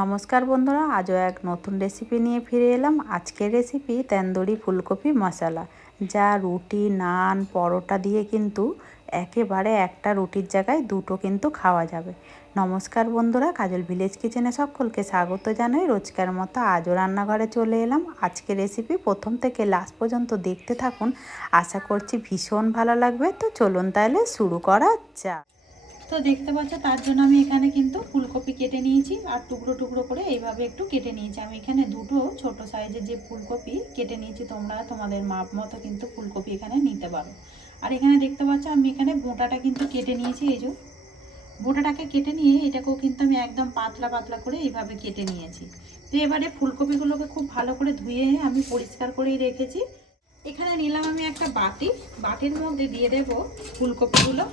নমস্কার বন্ধুরা, আজও এক নতুন রেসিপি নিয়ে ফিরে এলাম। আজকের রেসিপি তন্দুরি ফুলকপি মশলা, যা রুটি, নান, পরোটা দিয়ে কিন্তু একেবারে একটা রুটির জায়গায় দুটো কিন্তু খাওয়া যাবে। নমস্কার বন্ধুরা, কাজল ভিলেজ কিচেনে সকলকে স্বাগত জানাই। রোজকার মতো আজও রান্নাঘরে চলে এলাম। আজকের রেসিপি প্রথম থেকে লাস্ট পর্যন্ত দেখতে থাকুন, আশা করছি ভীষণ ভালো লাগবে। তো চলুন তাহলে শুরু করা যাক। তো দেখতে পাচ্ছ, তার জন্য আমি এখানে কিন্তু ফুলকপি কেটে নিয়েছি আর টুকরো টুকরো করে এইভাবে একটু কেটে নিয়েছি। আমি এখানে দুটো ছোট সাইজের যে ফুলকপি কেটে নিয়েছি, তোমরা তোমাদের মাপ মতো কিন্তু ফুলকপি এখানে নিতে পারো। আর এখানে দেখতে পাচ্ছ আমি এখানে বোঁটাটা কিন্তু কেটে নিয়েছি। এই যে বোঁটাটাকে কেটে নিয়ে এটাকেও কিন্তু আমি একদম পাতলা পাতলা করে এইভাবে কেটে নিয়েছি। তো এবারে ফুলকপিগুলোকে খুব ভালো করে ধুয়ে আমি পরিষ্কার করেই রেখেছি। এখানে নিলাম আমি একটা বাটির মধ্যে দিয়ে দেবো ফুলকপিগুলো।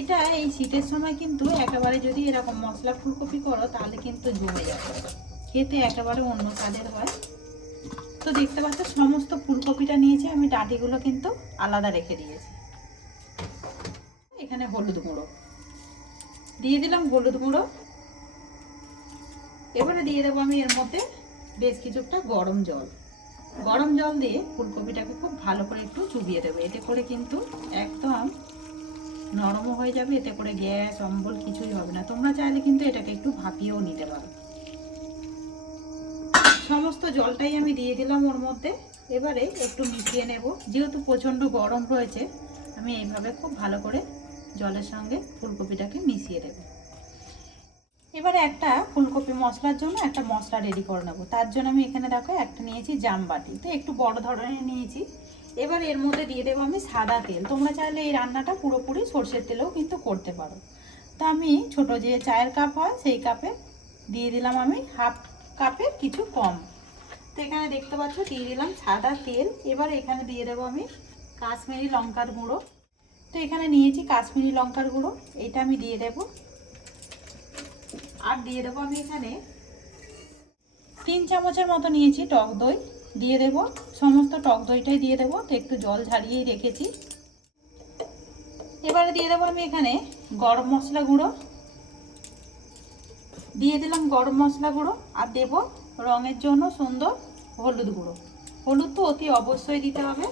এটা এই শীতের সময় কিন্তু একেবারে যদি এরকম মশলা ফুলকপি করো তাহলে কিন্তু জমে যাবে, খেতে একেবারে অন্য স্বাদের হয়। তো দেখতে পাচ্ছ সমস্ত ফুলকপিটা নিয়েছি আমি, ডাঁটিগুলো কিন্তু আলাদা রেখে দিয়েছি। এখানে হলুদ গুঁড়ো দিয়ে দিলাম, হলুদ গুঁড়ো। এবারে দিয়ে দেবো আমি এর মধ্যে বেশ কিছুটা গরম জল দিয়ে ফুলকপিটাকে খুব ভালো করে একটু চুবিয়ে দেবো। এতে করে কিন্তু একদম নরমও হয়ে যাবে, এতে করে গ্যাস অম্বল কিছুই হবে না। তোমরা চাইলে কিন্তু এটাকে একটু ভাপিয়েও নিতে পারো। সমস্ত জলটাই আমি দিয়ে দিলাম ওর মধ্যে। এবারে একটু মিশিয়ে নেব, যেহেতু প্রচণ্ড গরম রয়েছে আমি এইভাবে খুব ভালো করে জলের সঙ্গে ফুলকপিটাকে মিশিয়ে দেব। এবারে একটা ফুলকপি মশলার জন্য একটা মশলা রেডি করে নেবো। তার জন্য আমি এখানে দেখো একটা নিয়েছি জামবাটি, তো একটু বড় ধরনের নিয়েছি। এবার এর মধ্যে দিয়ে দেবো আমি সাদা তেল। তোমরা চাইলে এই রান্নাটা পুরোপুরি সর্ষের তেলেও কিন্তু করতে পারো। তো আমি ছোট যে চায়ের কাপ হয় সেই কাপে দিয়ে দিলাম আমি হাফ কাপের কিছু কম। তো এখানে দেখতে পাচ্ছ দিয়ে দিলাম সাদা তেল। এবার এখানে দিয়ে দেবো আমি কাশ্মীরি লঙ্কার গুঁড়ো। তো এখানে নিয়েছি কাশ্মীরি লঙ্কার গুঁড়ো, এটা আমি দিয়ে দেবো। আর দিয়ে দেবো আমি এখানে 3 চামচের মতো নিয়েছি টক দই, দিয়ে দেব। সমস্ত টক দইটাই দিয়ে দেবো, তো একটু জল ঝারিয়েই রেখেছি। এবারে দিয়ে দেবো আমি এখানে গরম মশলা গুঁড়ো, দিয়ে দিলাম গরম মশলা গুঁড়ো। আর দেব রঙের জন্য সুন্দর হলুদ গুঁড়ো। হলুদ তো অতি অবশ্যই দিতে হবে।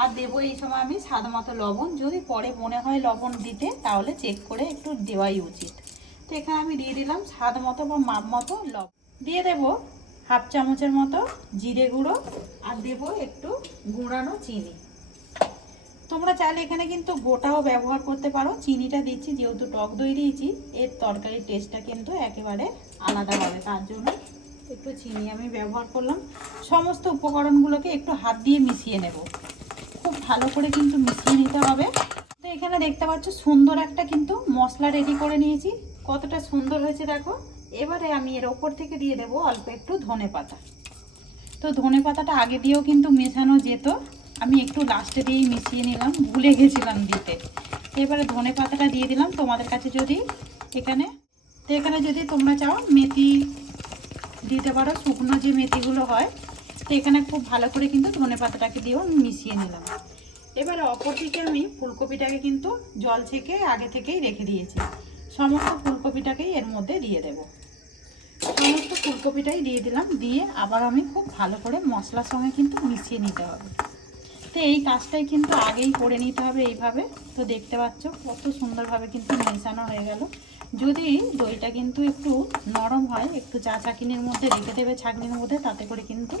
আর দেবো এই সময় আমি স্বাদ মতো লবণ, যদি পরে মনে হয় লবণ দিতে তাহলে চেক করে একটু দেওয়াই উচিত। তো এখানে আমি দিয়ে দিলাম স্বাদ মতো বা মাপ মতো লবণ। দিয়ে দেব হাফ চামচের মতো জিরে গুঁড়ো, আর দেব একটু গুঁড়ানো চিনি। তোমরা চাইলে এখানে কিন্তু গোটাও ব্যবহার করতে পারো। চিনিটা দিচ্ছি যেহেতু টক দই দিয়েছি, এর তরকারির টেস্টটা কিন্তু একেবারে আলাদা হবে, তার জন্য একটু চিনি আমি ব্যবহার করলাম। সমস্ত উপকরণগুলোকে একটু হাত দিয়ে মিশিয়ে নেব, খুব ভালো করে কিন্তু মিশিয়ে নিতে হবে। তো এখানে দেখতে পাচ্ছ সুন্দর একটা কিন্তু মশলা রেডি করে নিয়েছি, কতটা সুন্দর হয়েছে দেখো। এবারে আমি এর ওপর থেকে দিয়ে দেবো অল্প একটু ধনেপাতা। তো ধনেপাতাটা আগে দিয়েও কিন্তু মেশানো যেত, আমি একটু লাস্টে দিয়েই মিশিয়ে নিলাম, ভুলে গেছিলাম দিতে। এবারে ধনেপাতাটা দিয়ে দিলাম। তোমাদের কাছে যদি এখানে যদি তোমরা চাও মেথি দিতে পারো, শুকনো যে মেথিগুলো হয়। তো এখানে খুব ভালো করে কিন্তু ধনেপাতাটাকে দিয়েও মিশিয়ে নিলাম। এবারে অপর দিকে আমি ফুলকপিটাকে কিন্তু জল ছেঁকে আগে থেকেই রেখে দিয়েছি। সমস্ত ফুলকপিটাকেই এর মধ্যে দিয়ে দেব। সমস্ত ফুলকপিটাই দিয়ে দিলাম, দিয়ে আবার আমি খুব ভালো করে মশলার সঙ্গে কিন্তু মিশিয়ে নিতে হবে। তো এই কাজটাই কিন্তু আগেই করে নিতে হবে এইভাবে। তো দেখতে পাচ্ছ কত সুন্দরভাবে কিন্তু মেশানো হয়ে গেল। যদি দইটা কিন্তু একটু নরম হয়, একটু চা ছাঁকিনির মধ্যে রেখে দেবে, ছাঁকনির মধ্যে, তাতে করে কিন্তু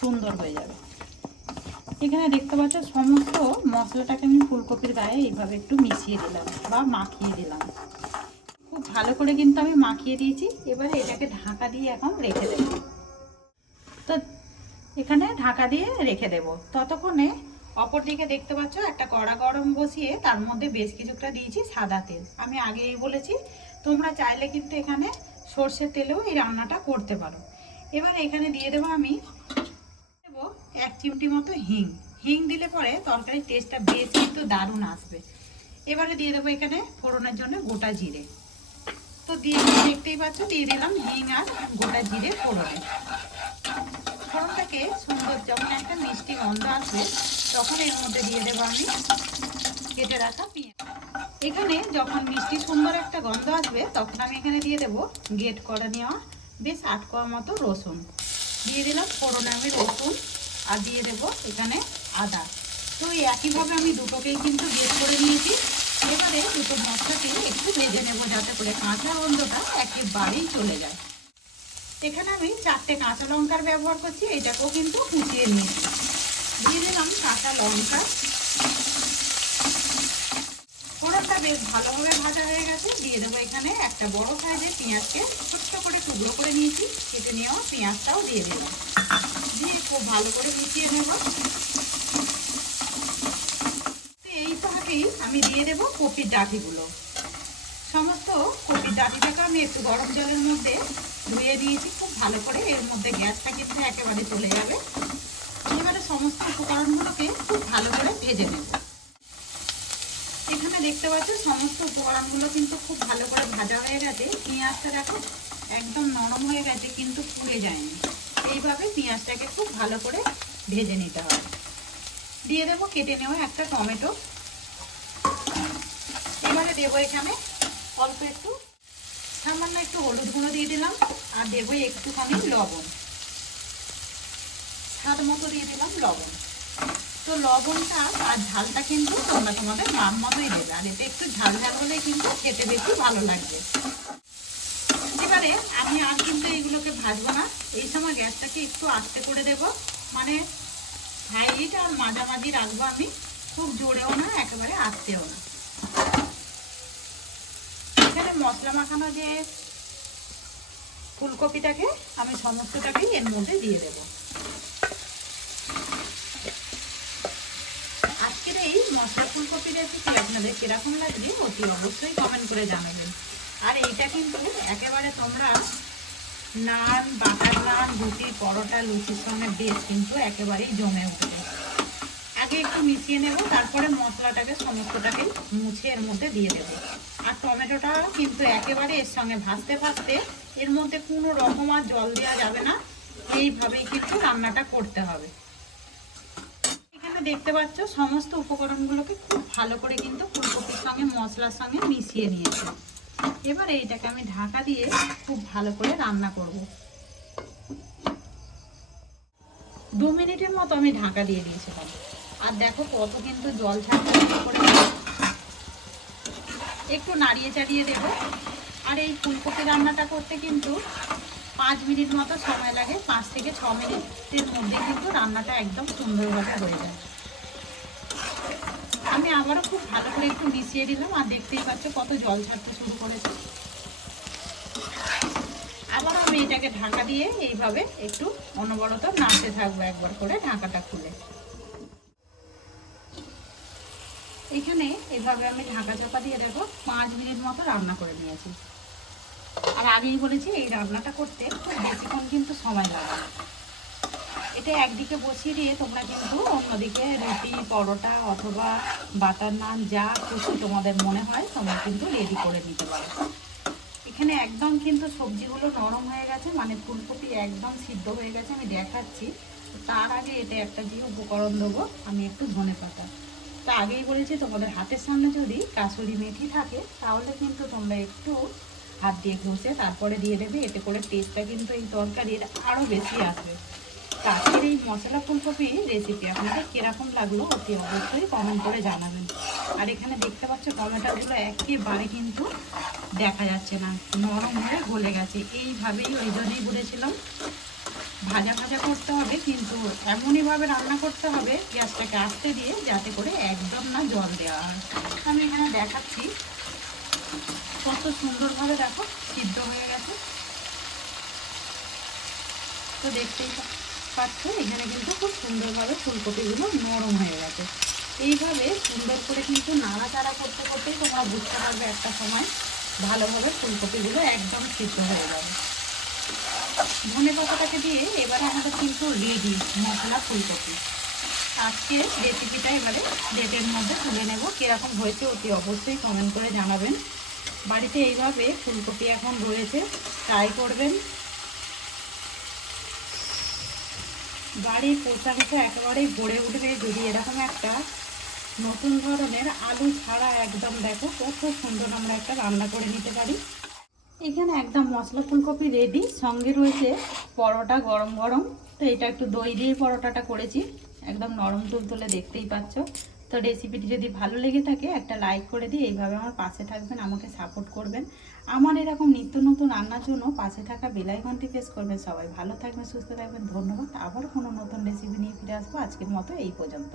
সুন্দর হয়ে যাবে। এখানে দেখতে পাচ্ছ সমস্ত মশলাটাকে আমি ফুলকপির গায়ে এইভাবে একটু মিশিয়ে দিলাম বা মাখিয়ে দিলাম। খুব ভালো করে কিন্তু আমি মাখিয়ে দিয়েছি। এবারে এটাকে ঢাকা দিয়ে এখন রেখে দেব। তো এখানে ঢাকা দিয়ে রেখে দেব। ততক্ষণে অপর দিকে দেখতে পাচ্ছ একটা কড়া গরম বসিয়ে তার মধ্যে বেশ কিছুটা দিয়েছি সাদা তেল। আমি আগেই বলেছি তোমরা চাইলে কিন্তু এখানে সর্ষের তেলেও এই রান্নাটা করতে পারো। এবার এখানে দিয়ে দেবো আমি 1 চিমটি মতো হিং দিলে পরে তরকারির টেস্টটা বেশ কিন্তু দারুণ আসবে। এবারে দিয়ে দেবো এখানে ফোড়নের জন্য গোটা জিরে। তো দিয়ে দেখতেই পাচ্ছ দিয়ে দিলাম হিং আর গোটা জিরে ফোড়নে। ফোড়নটাকে সুন্দর যখন একটা মিষ্টি গন্ধ আসবে তখন এর মধ্যে দিয়ে দেবো আমি কেটে রাখা পেঁয়াজ। এখানে যখন মিষ্টি সুন্দর একটা গন্ধ আসবে তখন আমি এখানে দিয়ে দেবো গ্রেট করে নেওয়া বেশ 8 কোয়া মতো রসুন দিয়ে দিলাম। ফোড়নে আমি রসুন আর দিয়ে দেবো এখানে আদা। তো এই একইভাবে আমি দুটোকেই কিন্তু গ্রেট করে নিয়েছি। এবারে দুটো মশলাকে একটু ভেজে নেবো যাতে করে কাঁচা গন্ধটা একেবারেই চলে যায়। এখানে আমি 4টে কাঁচা লঙ্কার ব্যবহার করছি, এটাকেও কিন্তু কুচিয়ে নিয়েছি। দিয়ে দিলাম কাঁচা লঙ্কা। ফোড়নটা বেশ ভালোভাবে ভাজা হয়ে গেছে। দিয়ে দেবো এখানে একটা বড় সাইজের পেঁয়াজকে ছোট্ট করে টুকরো করে নিয়েছি, কেটে নেওয়া পেঁয়াজটাও দিয়ে দিলাম। দিয়ে খুব ভালো করে মিশিয়ে নেব। এই ফাঁকেই আমি দিয়ে দেবো কপির ডাঁটিগুলো। সমস্ত কপির ডাঁটিটাকে আমি একটু গরম জলের মধ্যে ধুয়ে দিয়েছি খুব ভালো করে। এর মধ্যে গ্যাসটা কিন্তু একেবারে চলে যাবে। এবারে সমস্ত উপকরণগুলোকে খুব ভালো করে ভেজে নেব। এখানে দেখতে পাচ্ছ সমস্ত উপকরণগুলো কিন্তু খুব ভালো করে ভাজা হয়ে গেছে। পেঁয়াজটা দেখো একদম নরম হয়ে গেছে কিন্তু পুড়ে যায়নি। এইভাবে পেঁয়াজটাকে খুব ভালো করে ভেজে নিতে হবে। দিয়ে দেবো কেটে নেওয়া একটা টমেটো। এবারে দেবো এখানে অল্প একটু সামান্য একটু হলুদ গুঁড়ো দিয়ে দিলাম আর দেবো একটুখানি লবণ, স্বাদ মতো দিয়ে দিলাম লবণ। তো লবণটা আর ঝালটা কিন্তু তোমরা তোমাদের মাপ মতোই দেবে, আর এতে একটু ঝাল ঝাল হলে কিন্তু খেতে বেশি ভালো লাগবে। এবারে আমি আর কিন্তু এইগুলোকে ভাজবো না, এই সময় গ্যাসটাকে একটু আস্তে করে দেব, মানে হাই হিট আর মাঝামাঝি রাখবো আমি, খুব জোরেও না একেবারে আস্তেও না। এখানে মশলা মাখানো যে ফুলকপিটাকে আমি সমস্তটাকেই এর মধ্যে দিয়ে দেবো। আজকের এই মশলা ফুলকপি রেসিপি আপনাদের কিরকম লাগবে অতি অবশ্যই কমেন্ট করে জানাবেন। আর এইটা কিন্তু একেবারে তোমরা নান, বাটার নান, রুটি, পরোটা, লুচির সঙ্গে বেশ কিন্তু একেবারেই জমে উঠবে। আগে একটু মিশিয়ে নেব, তারপরে মশলাটাকে সমস্তটাকে মুছে এর মধ্যে দিয়ে দেবো। আর টমেটোটা কিন্তু একেবারে এর সঙ্গে ভাজতে ভাজতে এর মধ্যে কোনো রকম আর জল দেওয়া যাবে না, এইভাবেই কিন্তু রান্নাটা করতে হবে। এখানে দেখতে পাচ্ছ সমস্ত উপকরণগুলোকে খুব ভালো করে কিন্তু ফুলকপির সঙ্গে মশলার সঙ্গে মিশিয়ে নিয়েছি। এবার এইটাকে আমি ঢাকা দিয়ে খুব ভালো করে রান্না করব। 2 মিনিটের মতো আমি ঢাকা দিয়ে দিয়েছিলাম। আর দেখো কত কিন্তু জল ছাড়তে শুরু করে, একটু নাড়িয়ে চাড়িয়ে দেব। আর এই ফুলকপি রান্নাটা করতে কিন্তু 5 মিনিট মতো সময় লাগে। 5 থেকে 6 মিনিটের মধ্যে কিন্তু রান্নাটা একদম সুন্দরভাবে হয়ে যায়। আমি আবারও খুব ভালো করে একটু মিশিয়ে দিলাম, আর দেখতেই পাচ্ছ কত জল ছাড়তে শুরু করেছে। আবার আমি এটাকে ঢাকা দিয়ে এইভাবে একটু অনবরত নাড়তে থাকবো একবার করে ঢাকাটা খুলে। এখানে এইভাবে আমি ঢাকা চাপা দিয়ে দেখো 5 মিনিট মতো রান্না করে নিয়েছি। আর আগেই বলেছি এই রান্নাটা করতে খুব বেশিক্ষণ কিন্তু সময় লাগে। এটা একদিকে বসিয়ে দিয়ে তোমরা কিন্তু অন্যদিকে রুটি, পরোটা অথবা বাটার নান যা খুশি তোমাদের মনে হয় তোমরা কিন্তু রেডি করে নিতে পারো। এখানে একদম কিন্তু সবজিগুলো নরম হয়ে গেছে, মানে ফুলকপি একদম সিদ্ধ হয়ে গেছে, আমি দেখাচ্ছি। তার আগে এটা একটা যে উপকরণ দেবো আমি একটু ধনেপাতা। তা আগেই বলেছি তোমাদের হাতের সামনে যদি কাসুরি মেথি থাকে তাহলে কিন্তু তোমরা একটু হাত দিয়ে ঘষে তারপরে দিয়ে দেবে, এতে করে টেস্টটা কিন্তু এই তরকারির আরও বেশি আসবে। আজকের এই মশলা ফুলকপি রেসিপি আপনাদের কীরকম লাগলো অতি অবশ্যই কমেন্ট করে জানাবেন। আর এখানে দেখতে পাচ্ছ টমেটোগুলো একেবারে কিন্তু দেখা যাচ্ছে না, নরম হয়ে গলে গেছে। এইভাবেই ওই জন্যই বলেছিলাম ভাজা ভাজা করতে হবে, কিন্তু এমনইভাবে রান্না করতে হবে গ্যাসটাকে আস্তে দিয়ে, যাতে করে একদম না জল দেওয়া হয়। আমি এখানে দেখাচ্ছি কত সুন্দরভাবে দেখো সিদ্ধ হয়ে গেছে। তো দেখতেই পাচ্ছ এখানে কিন্তু খুব সুন্দরভাবে ফুলকপিগুলো নরম হয়ে গেছে। এইভাবে সুন্দর করে কিন্তু নাড়াচাড়া করতে করতেই তোমরা বুঝতে পারবে একটা সময় ভালোভাবে ফুলকপিগুলো একদম সিদ্ধ হয়ে যাবে। ধনেপাতাটাকে দিয়ে এবারে আমাদের কিন্তু রেডি মশলা ফুলকপি। আজকে রেসিপিটা এবারে প্লেটের মধ্যে তুলে নেব। কীরকম হয়েছে অতি অবশ্যই কমেন্ট করে জানাবেন। বাড়িতে এইভাবে ফুলকপি এখন রয়েছে, ট্রাই করবেন। বাড়ির পোশাকটা একেবারেই ভরে উঠবে যদি এরকম একটা নতুন ধরনের আলু ছাড়া একদম দেখো কত সুন্দর আমরা একটা রান্না করে নিতে পারি। এখানে একদম মশলা ফুলকপি রেডি, সঙ্গে রয়েছে পরোটা গরম গরম। তো এটা একটু দই দিয়ে পরোটাটা করেছি, একদম নরম তুলতুলে, দেখতেই পাচ্ছ। তো রেসিপিটি যদি ভালো লেগে থাকে একটা লাইক করে দিয়ে এইভাবে আমার পাশে থাকবেন, আমাকে সাপোর্ট করবেন। আমার এরকম নিত্য নতুন রান্নার জন্য পাশে থাকা বেল আইকনটি প্রেস করবেন। সবাই ভালো থাকবেন, সুস্থ থাকবেন, ধন্যবাদ। আবার কোনো নতুন রেসিপি নিয়ে ফিরে আসবো। আজকের মতো এই পর্যন্ত।